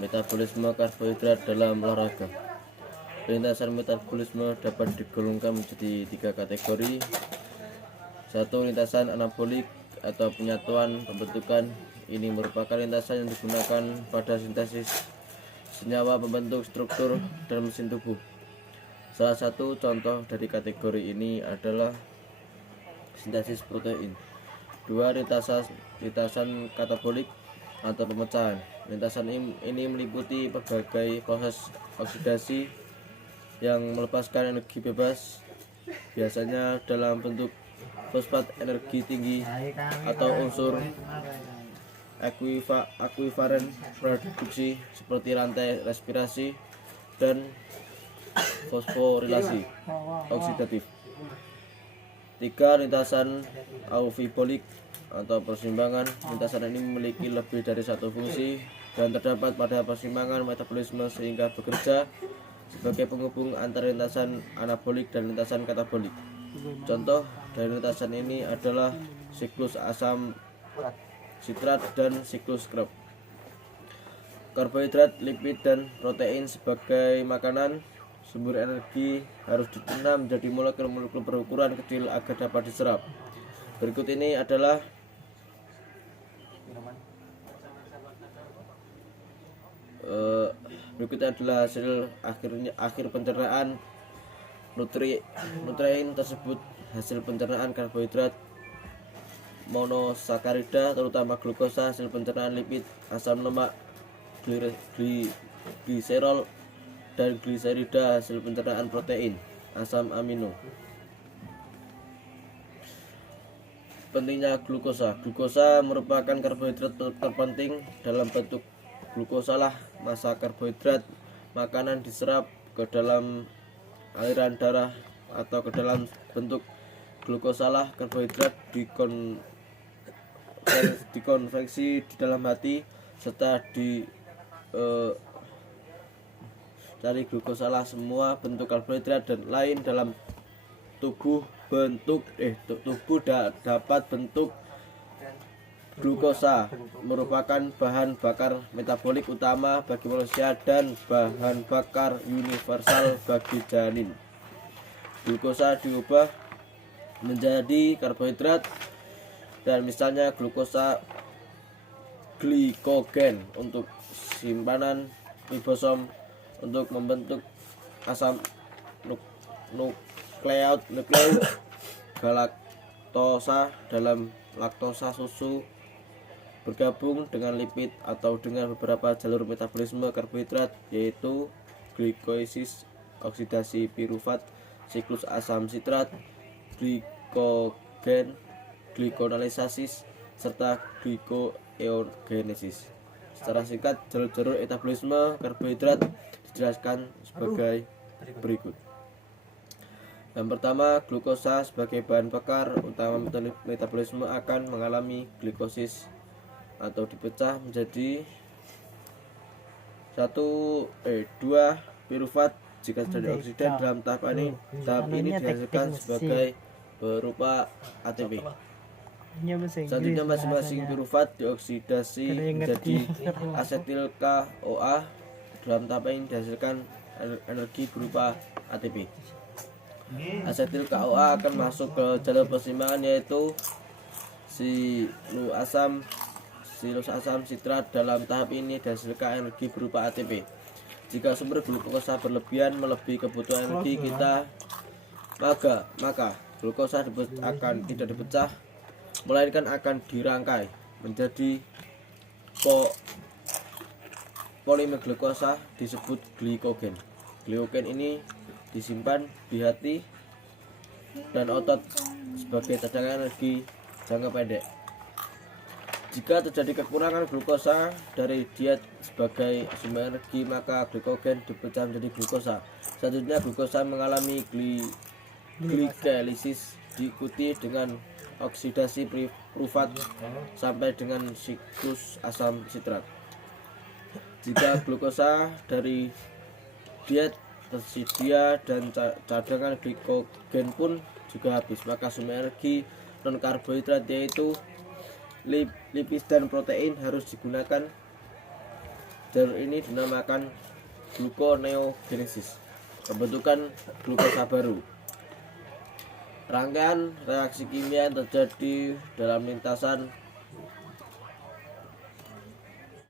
Metabolisme karbohidrat dalam olahraga. Lintasan metabolisme dapat digolongkan menjadi 3 kategori. 1. Lintasan anabolik atau penyatuan pembentukan. Ini merupakan lintasan yang digunakan pada sintesis senyawa pembentuk struktur dan mesin tubuh. Salah satu contoh dari kategori ini adalah sintesis protein. 2. Lintasan katabolik atau pemecahan. Lintasan ini meliputi berbagai proses oksidasi yang melepaskan energi bebas, biasanya dalam bentuk fosfat energi tinggi atau unsur ekuivalen produksi seperti rantai respirasi dan fosforilasi oksidatif. 3. Lintasan eufibolik atau persimpangan. Lintasan ini memiliki lebih dari satu fungsi dan terdapat pada persimpangan metabolisme sehingga bekerja sebagai penghubung antara lintasan anabolik dan lintasan katabolik. Contoh dari lintasan ini adalah siklus asam sitrat dan siklus Krebs. Karbohidrat, lipid, dan protein sebagai makanan sumber energi harus dicerna menjadi molekul-molekul berukuran kecil agar dapat diserap. Berikut ini adalah hasil akhir pencernaan nutrien tersebut. Hasil pencernaan karbohidrat monosakarida terutama glukosa, hasil pencernaan lipid, asam lemak, gliserol dan gliserida, hasil pencernaan protein, asam amino. Pentingnya glukosa. Glukosa merupakan karbohidrat terpenting. Dalam bentuk glukosalah massa karbohidrat makanan diserap ke dalam aliran darah, atau ke dalam bentuk glukosalah karbohidrat dikonveksi di dalam hati serta dari glukosalah semua bentuk karbohidrat dan lain dalam tubuh dapat bentuk glukosa merupakan bahan bakar metabolik utama bagi manusia dan bahan bakar universal bagi janin. Glukosa diubah menjadi karbohidrat dan misalnya glukosa glikogen untuk simpanan ribosom untuk membentuk asam nukleat galaktosa dalam laktosa susu, bergabung dengan lipid atau dengan beberapa jalur metabolisme karbohidrat yaitu glikosis, oksidasi pirufat, siklus asam sitrat, glikogen, glikonalisasi, serta glikoeogenesis. Secara singkat, jalur-jalur metabolisme karbohidrat dijelaskan sebagai berikut. Yang pertama, glukosa sebagai bahan bakar utama metabolisme akan mengalami glikosis atau dipecah menjadi 2 pirufat jika terjadi oksidan. Dalam tahap ini dihasilkan sebagai berupa ATP. Selanjutnya masing-masing pirufat dioksidasi menjadi asetil CoA. Dalam tahap ini dihasilkan energi berupa ATP. Asetil CoA akan masuk ke jalur persimpangan yaitu silus asam sitrat. Dalam tahap ini dihasilkan energi berupa ATP. Jika sumber glukosa berlebihan melebihi kebutuhan energi kita, maka glukosa akan tidak dipecah, melainkan akan dirangkai menjadi polimer glukosa disebut glikogen. Glikogen ini disimpan di hati dan otot sebagai cadangan energi jangka pendek. Jika terjadi kekurangan glukosa dari diet sebagai sumber energi, maka glikogen dipecah menjadi glukosa. Selanjutnya glukosa mengalami glikalisis diikuti dengan oksidasi pirufat sampai dengan siklus asam sitrat. Jika glukosa dari diet tersedia dan cadangan glikogen pun juga habis, maka sumber energi non karbohidrat yaitu lipid dan protein harus digunakan Jalur ini dinamakan gluconeogenesis, pembentukan glukosa baru. Rangkaian reaksi kimia yang terjadi dalam lintasan